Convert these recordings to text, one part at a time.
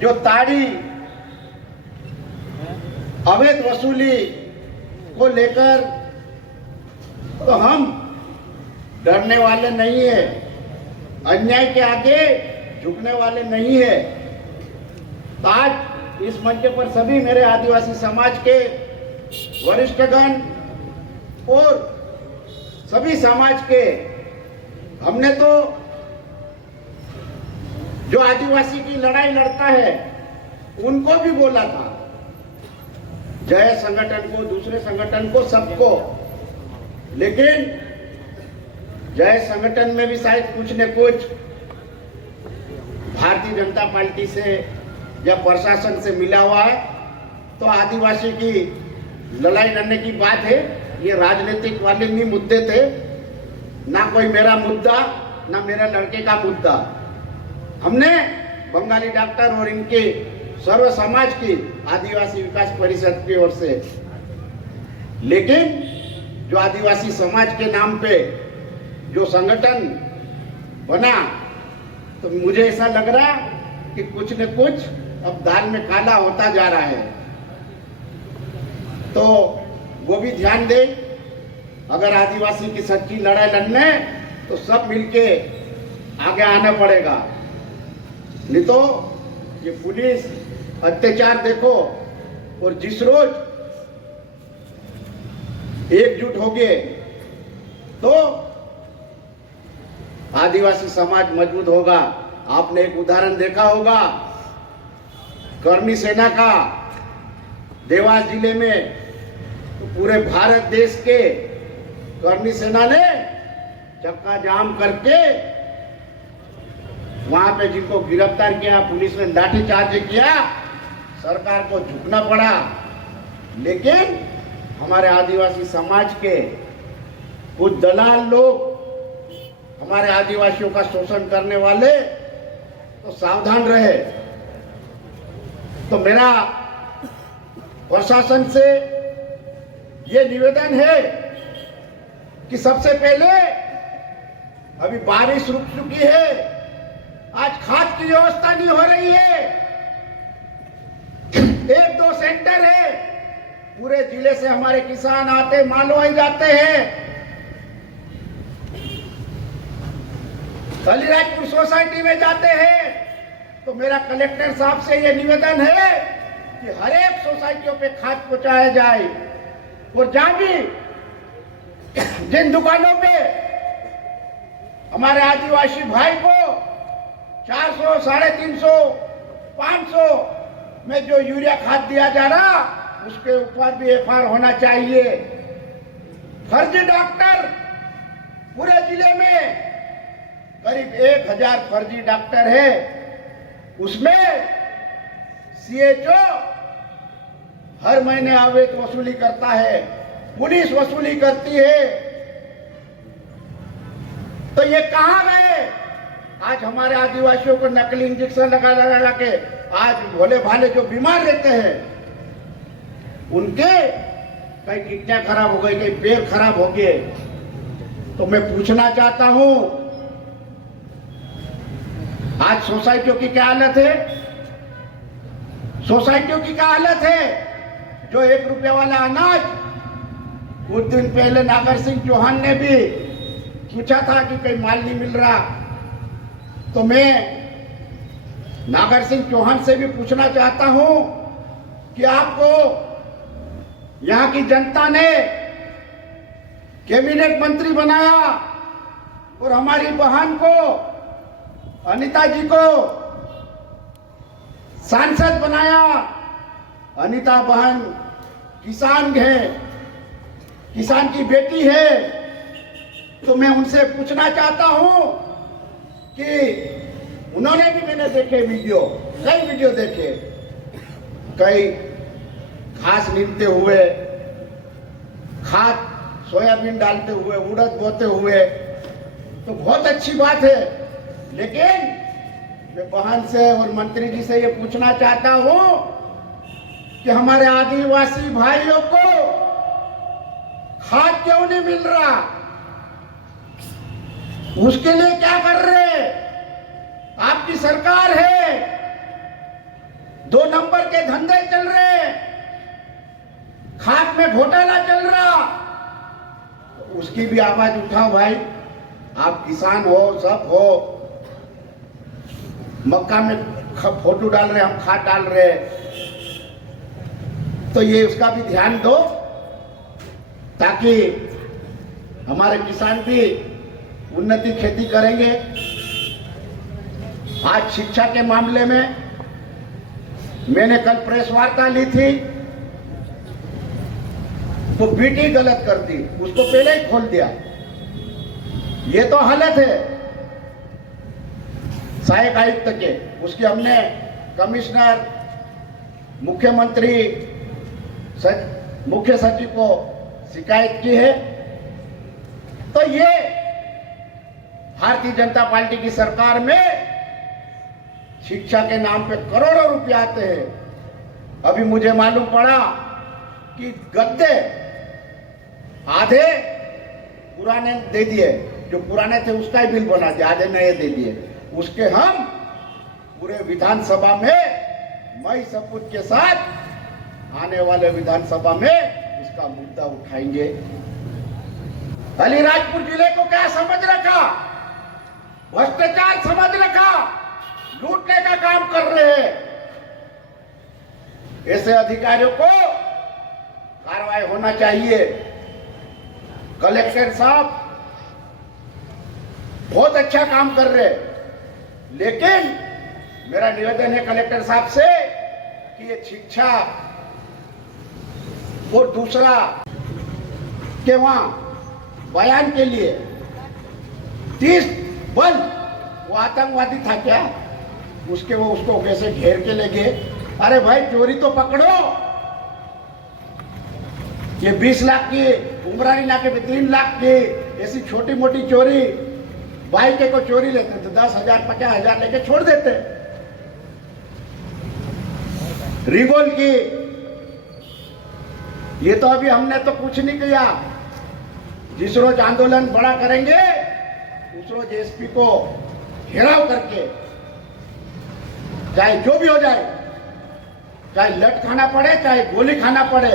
जो ताड़ी अवैध वसूली को लेकर तो हम डरने वाले नहीं है, अन्याय के आगे झुकने वाले नहीं है। तो आज इस मंच पर सभी मेरे आदिवासी समाज के वरिष्ठगण और सभी समाज के, हमने तो जो आदिवासी की लड़ाई लड़ता है उनको भी बोला था, जय संगठन को, दूसरे संगठन को, सबको, लेकिन जय संगठन में भी शायद कुछ न कुछ भारतीय जनता पार्टी से या प्रशासन से मिला हुआ है। तो आदिवासी की लड़ाई लड़ने की बात है, ये राजनीतिक वाले नहीं मुद्दे थे, ना कोई मेरा मुद्दा, ना मेरा लड़के का मुद्दा। हमने बंगाली डॉक्टर और इनके सर्व समाज की आदिवासी विकास परिषद की ओर से, लेकिन जो आदिवासी समाज के नाम पे जो संगठन बना, तो मुझे ऐसा लग रहा कि कुछ न कुछ अब दाल में काला होता जा रहा है। तो वो भी ध्यान दे, अगर आदिवासी की सच्ची लड़ाई लड़ने तो सब मिलके आगे आना पड़ेगा, नहीं तो ये पुलिस अत्याचार देखो, और जिस रोज एकजुट हो गए तो आदिवासी समाज मजबूत होगा। आपने एक उदाहरण देखा होगा कर्मी सेना का, देवास जिले में, तो पूरे भारत देश के कर्मी सेना ने चक्का जाम करके वहां पे जिनको गिरफ्तार किया, पुलिस ने लाठीचार्ज किया, सरकार को झुकना पड़ा। लेकिन हमारे आदिवासी समाज के कुछ दलाल लोग, हमारे आदिवासियों का शोषण करने वाले, तो सावधान रहे। तो मेरा प्रशासन से ये निवेदन है कि सबसे पहले अभी बारिश रुक चुकी है, आज खाद की व्यवस्था नहीं हो रही है, एक दो सेंटर है, पूरे जिले से हमारे किसान आते मालवाई जाते हैं। अलीराजपुर सोसाइटी में जाते हैं। तो मेरा कलेक्टर साहब से यह निवेदन है कि हर एक सोसाइटियों पे खाद पहुंचाया जाए, और जहां भी जिन दुकानों पे हमारे आदिवासी भाई को 400, 350, 500 में जो यूरिया खाद दिया जा रहा, उसके ऊपर भी एफआईआर होना चाहिए। फर्जी डॉक्टर पूरे जिले में करीब 1000 फर्जी डॉक्टर है, उसमें सीएचओ हर महीने अवैध वसूली करता है, पुलिस वसूली करती है। तो ये कहां गए? आज हमारे आदिवासियों को नकली इंजेक्शन लगा के आज भोले भाले जो बीमार रहते हैं, उनके कहीं किडनियां खराब हो गई, कहीं पैर खराब हो गए। तो मैं पूछना चाहता हूं, आज सोसाइटियों की क्या हालत है? सोसाइटियों की क्या हालत है? जो 1 रुपये वाला अनाज कुछ दिन पहले नागर सिंह चौहान ने भी पूछा था कि कहीं माल नहीं मिल रहा, तो मैं नागर सिंह चौहान से भी पूछना चाहता हूं कि आपको यहां की जनता ने कैबिनेट मंत्री बनाया और हमारी बहन को, अनीता जी को सांसद बनाया। अनीता बहन किसान है, किसान की बेटी है। तो मैं उनसे पूछना चाहता हूं कि उन्होंने भी, मैंने देखे वीडियो, कई वीडियो देखे, कई घास नींदते हुए, खाद सोयाबीन डालते हुए, उड़द बोते हुए, तो बहुत अच्छी बात है। लेकिन मैं बहन से और मंत्री जी से ये पूछना चाहता हूं कि हमारे आदिवासी भाइयों को खाद क्यों नहीं मिल रहा? उसके लिए क्या कर रहे? आपकी सरकार है, के धंधे चल रहे, खाद में घोटाला चल रहा, तो उसकी भी आवाज उठाओ भाई। आप किसान हो, सब हो, मक्का में फोटो डाल रहे, हम खाद डाल रहे, तो ये उसका भी ध्यान दो, ताकि हमारे किसान भी उन्नति खेती करेंगे। आज शिक्षा के मामले में मैंने कल प्रेस वार्ता ली थी, तो बीटी गलत कर दी, उसको पहले ही खोल दिया। ये तो हालत है सहायक आयुक्त के, उसकी हमने कमिश्नर, मुख्यमंत्री, मुख्य सचिव को शिकायत की है। तो ये भारतीय जनता पार्टी की सरकार में शिक्षा के नाम पे करोड़ों रुपए आते हैं। अभी मुझे मालूम पड़ा कि गद्दे आधे पुराने दे दिए, जो पुराने थे उसका ही बिल बना दिया, आधे नए दे दिए। उसके हम पूरे विधानसभा में मई सपूत के साथ आने वाले विधानसभा में इसका मुद्दा उठाएंगे। अलीराजपुर जिले को क्या समझ रखा? भ्रष्टाचार समझ रखा, लूटने का काम कर रहे हैं। ऐसे अधिकारियों को कार्रवाई होना चाहिए। कलेक्टर साहब बहुत अच्छा काम कर रहे, लेकिन मेरा निवेदन है कलेक्टर साहब से कि ये शिक्षा और दूसरा के वहां बयान के लिए 30 बल, वो आतंकवादी था क्या? उसको कैसे घेर के ले गए? अरे भाई चोरी तो पकड़ो। ये 20 लाख की उमरानी नाके पे 3 लाख की ऐसी छोटी मोटी चोरी, बाइक को चोरी लेते थे, 10,000 50,000 लेके छोड़ देते। रिगोल की, ये तो अभी हमने तो कुछ नहीं किया। जिस रोज आंदोलन बड़ा करेंगे उस रोज एसपी को घेराव करके, चाहे जो भी हो जाए, चाहे लट खाना पड़े, चाहे गोली खाना पड़े,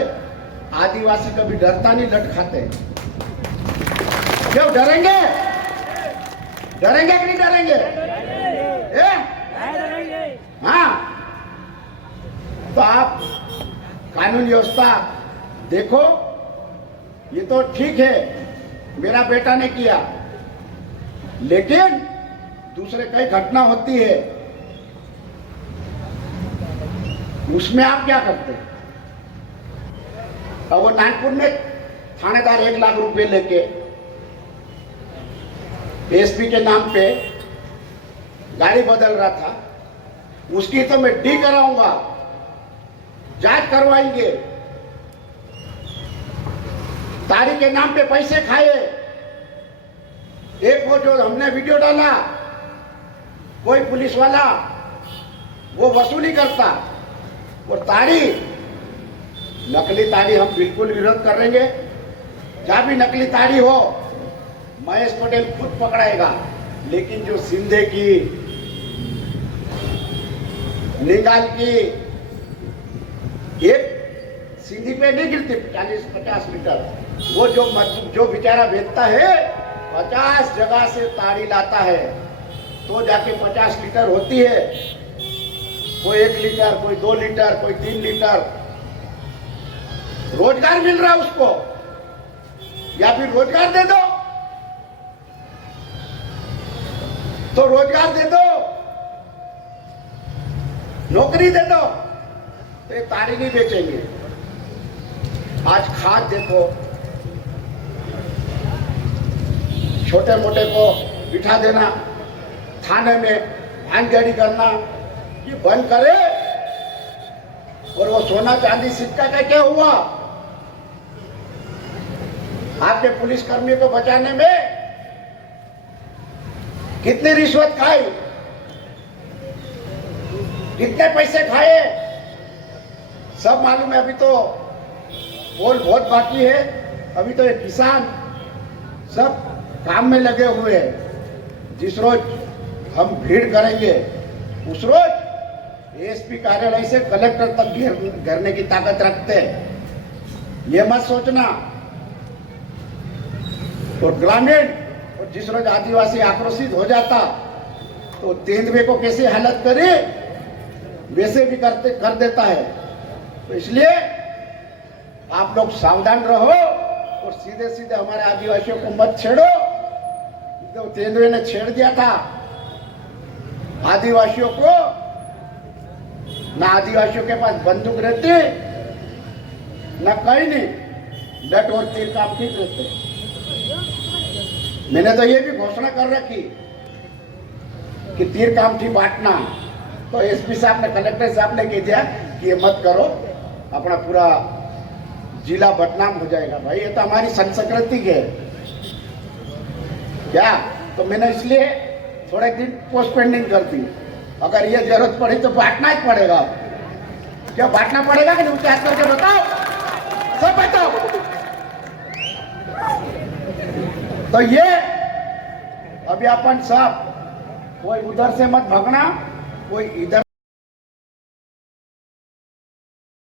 आदिवासी कभी डरता नहीं, लट खाते। क्यों डरेंगे? डरेंगे कि नहीं डरेंगे? हाँ, तो आप कानून व्यवस्था देखो। ये तो ठीक है, मेरा बेटा ने किया, लेकिन दूसरे कई घटना होती है, उसमें आप क्या करते हैं? अब वो नागपुर में थानेदार 1 लाख रुपए लेके एसपी के नाम पे गाड़ी बदल रहा था, उसकी तो मैं डी कराऊंगा, जांच करवाएंगे। तारी के नाम पे पैसे खाए, एक वो जो हमने वीडियो डाला, कोई पुलिस वाला वो वसूली करता, और ताड़ी, नकली ताड़ी हम बिल्कुल विरोध करेंगे। जहां भी नकली ताड़ी हो, महेश पटेल खुद पकड़ाएगा, लेकिन जो सिंधे की, निगाल की, एक सीधी पे नहीं गिरती 40-50 लीटर, वो जो बेचारा बेचता है 50 जगह से ताड़ी लाता है, तो जाके 50 लीटर होती है। कोई 1 लीटर, कोई 2 लीटर, कोई 3 लीटर। रोजगार मिल रहा है उसको, या फिर रोजगार दे दो, तो रोजगार दे दो, नौकरी दे दो, तो ये ताड़ी नहीं बेचेंगे। आज खाद देखो, छोटे मोटे को बिठा देना, थाने में भांगड़ी करना, ये बंद करे। और वो सोना चांदी सिक्का का क्या हुआ? आपके पुलिसकर्मी को बचाने में कितनी रिश्वत खाई, कितने पैसे खाए, सब मालूम है। अभी तो पोल बहुत बाकी है, अभी तो ये किसान सब काम में लगे हुए हैं। जिस रोज हम भीड़ करेंगे उस रोज एसपी कार्यालय से कलेक्टर तक घेरने की ताकत रखते हैं, ये मत सोचना। और ग्रामीण और जिस रोज आदिवासी आक्रोशित हो जाता तो तेंदुए को कैसे हालत करे वैसे भी कर देता है। तो इसलिए आप लोग सावधान रहो और सीधे सीधे हमारे आदिवासियों को मत छेड़ो। तो तेंदुए ने छेड़ दिया था आदिवासियों को, ना आदिवासियों के पास बंदूक रहती ना कहीं नहीं, लठ और तीर काम ठीक रहते। मैंने तो ये भी घोषणा कर रखी कि तीर कामठी बांटना। तो एसपी साहब ने, कलेक्टर साहब ने कह दिया कि ये मत करो, अपना पूरा जिला बदनाम हो जाएगा। भाई ये तो हमारी संस्कृति है क्या। तो मैंने इसलिए थोड़े दिन पोस्टपोंडिंग कर दी। अगर ये जरूरत पड़ी तो बांटना ही पड़ेगा। क्या बांटना पड़ेगा कि नहीं, उनके हाथ करके बताओ, सब बताओ। तो ये अभी अपन सब कोई उधर से मत भागना, कोई इधर